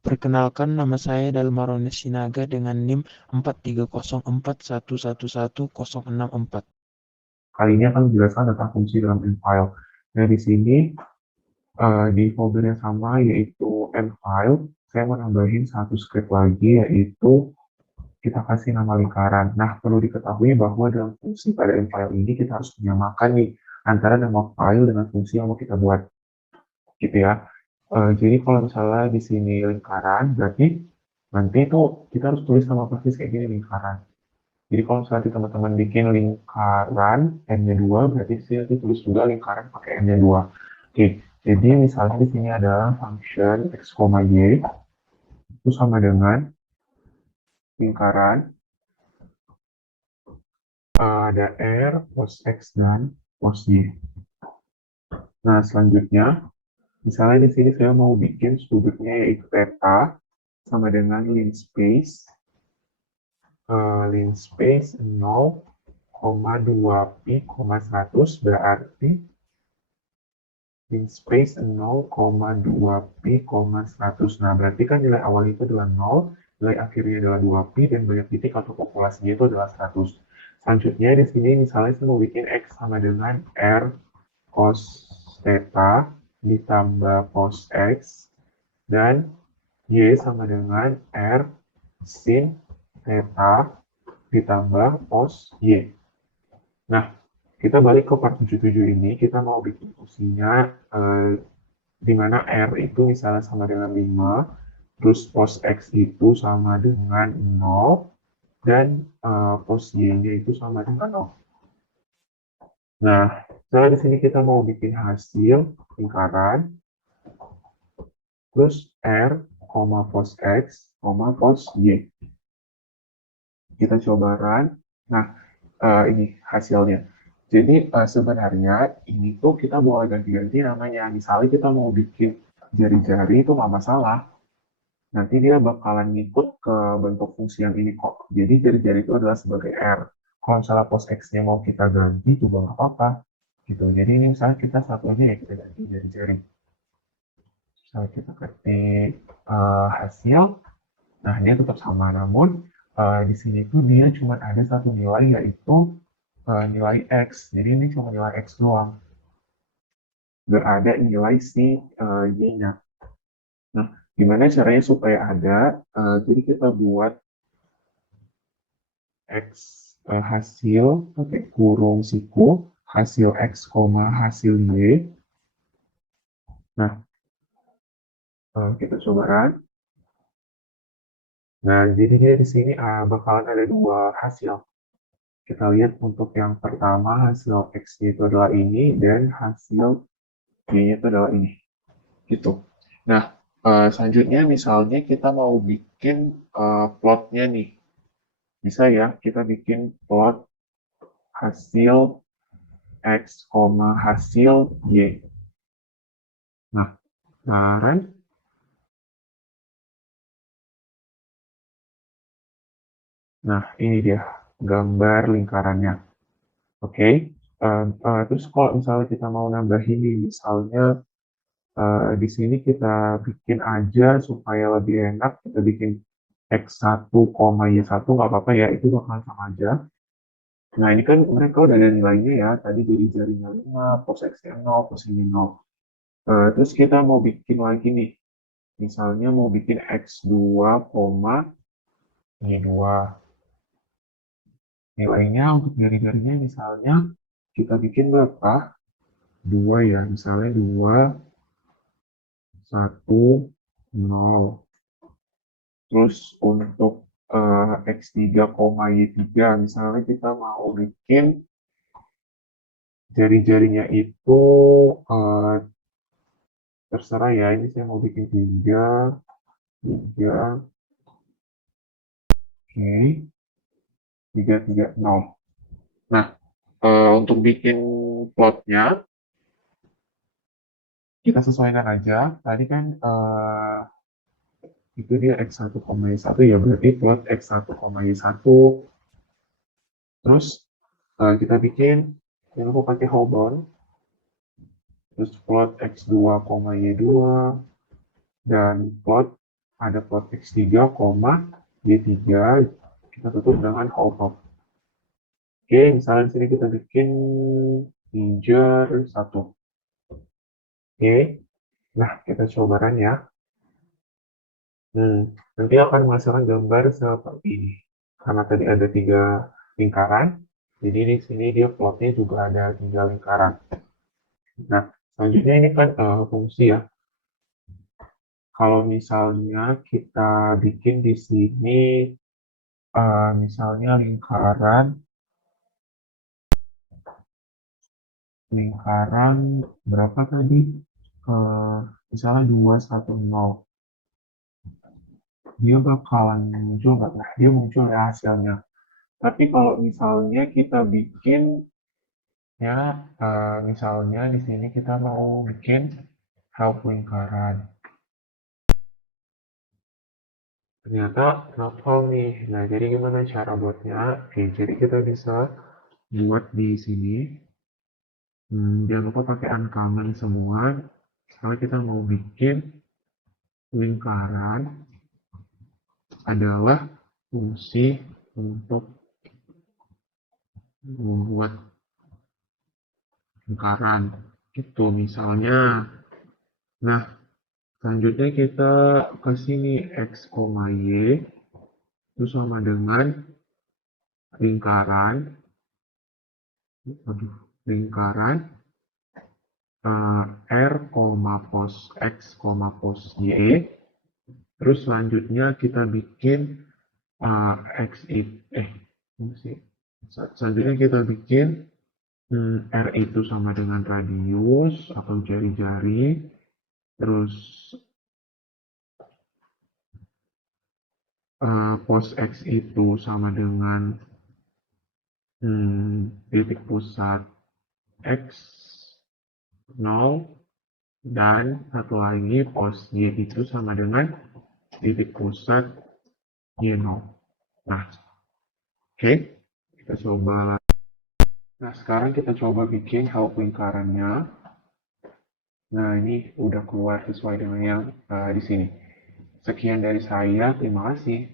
Perkenalkan, nama saya Dalmarones Sinaga dengan NIM 43041111064. Kali ini akan menjelaskan tentang fungsi dalam M-file. Nah, di sini di folder yang sama yaitu M-file, saya mau nambahin satu script lagi yaitu kita kasih nama lingkaran. Nah, perlu diketahui bahwa dalam fungsi pada M-file ini kita harus menyamakan nih antara nama file dengan fungsi yang mau kita buat, gitu ya. Jadi kalau misalnya di sini lingkaran, berarti nanti itu kita harus tulis nama persis kayak gini lingkaran. Jadi kalau misalnya teman-teman bikin lingkaran N-nya 2, berarti sih nanti tulis juga lingkaran pakai N-nya 2. Oke, jadi misalnya di sini adalah function x, y, itu sama dengan lingkaran, ada R, cos x, dan cos y. Nah, selanjutnya, misalnya di sini saya mau bikin sudutnya yaitu theta, sama dengan linspace 0,2pi, 100, berarti linspace 0,2pi, 100. Nah, berarti kan nilai awal itu adalah 0, nilai akhirnya adalah 2pi, dan banyak titik atau populasinya itu adalah 100. Selanjutnya di sini misalnya saya mau bikin X sama dengan R cos theta ditambah cos X, dan Y sama dengan R sin theta ditambah cos Y. Nah, kita balik ke part 77 ini, kita mau bikin fungsinya di mana R itu misalnya sama dengan 5, terus cos X itu sama dengan 0, dan cos Y-nya itu sama dengan 0. Nah, setelah di sini kita mau bikin hasil lingkaran, terus R, cos X, cos Y. Kita coba run. Nah, ini hasilnya. Jadi sebenarnya ini tuh kita boleh ganti-ganti namanya. Misalnya kita mau bikin jari-jari itu nggak masalah. Nanti dia bakalan ngikut ke bentuk fungsi yang ini kok. Jadi jari-jari itu adalah sebagai R. Kalau misalnya pos X-nya mau kita ganti juga nggak apa-apa. Gitu. Jadi ini misalnya kita satu aja ya kita ganti jari-jari. Misalnya kita ketik hasil, nah dia tetap sama. Namun di sini tuh dia cuma ada satu nilai yaitu nilai X. Jadi ini cuma nilai X doang. Nggak ada nilai si Y-nya. Nah, gimana caranya supaya ada? Jadi kita buat X hasil pakai kurung siku, hasil X, hasil Y. Nah, kita coba run. Nah, jadi dia di sini bakalan ada dua hasil. Kita lihat untuk yang pertama hasil X-nya itu adalah ini dan hasil Y-nya itu adalah ini. Gitu. Nah, selanjutnya misalnya kita mau bikin plotnya nih. Bisa ya, kita bikin plot hasil X, hasil Y. Nah, sekarang, nah ini dia gambar lingkarannya. Oke, terus kalau misalnya kita mau nambahin nih, misalnya di sini kita bikin aja supaya lebih enak, kita bikin X1, Y1, nggak apa-apa ya, itu bakalan sama aja. Nah, ini kan mereka udah ada nilainya ya, tadi jadi jarinya 5, pos X-nya 0, pos ini 0. Terus kita mau bikin lagi nih, misalnya mau bikin X2, Y2. Nilainya untuk jari-jarinya misalnya kita bikin berapa? 2 ya, misalnya 2, 1, 0. Terus untuk X3, Y3, misalnya kita mau bikin jari-jarinya itu eh, terserah ya, ini saya mau bikin 3, 3, oke, 3, 3, 0. Nah, untuk bikin plotnya, kita sesuaikan aja. Tadi kan itu dia X1, Y1 ya, berarti plot X1, Y1. Terus kita bikin, jangan lupa pakai hold terus plot X2, Y2, dan plot ada plot X3, Y3, kita tutup dengan whole top. Oke, misalnya di sini kita bikin integer 1. Oke, nah kita coba run ya. Nanti akan menghasilkan gambar seperti ini. Karena tadi ada 3 lingkaran, jadi di sini dia plotnya juga ada 3 lingkaran. Nah, selanjutnya ini kan fungsi ya. Kalau misalnya kita bikin di sini, misalnya lingkaran berapa tadi? Misalnya 2, 1, 0. Dia bakalan muncul nggak? Nah, dia muncul ya hasilnya. Tapi kalau misalnya kita bikin ya, misalnya di sini kita mau bikin help lingkaran. Ternyata nopal nih. Nah, jadi gimana cara buatnya? Oke, jadi kita bisa buat di sini. Jangan lupa pakai uncommon semua. Kalau kita mau bikin lingkaran adalah fungsi untuk membuat lingkaran. Itu misalnya. Nah, selanjutnya kita ke sini X, Y itu sama dengan lingkaran R, pos X, pos Y. Terus selanjutnya kita bikin selanjutnya kita bikin R itu sama dengan radius atau jari-jari. Terus pos X itu sama dengan titik pusat X 0, dan satu lagi pos Y itu sama dengan titik pusat Y0. Nah, oke, kita coba lagi. Nah, sekarang kita coba bikin help lingkarannya. Nah, ini udah keluar sesuai dengan yang di sini. Sekian dari saya, terima kasih.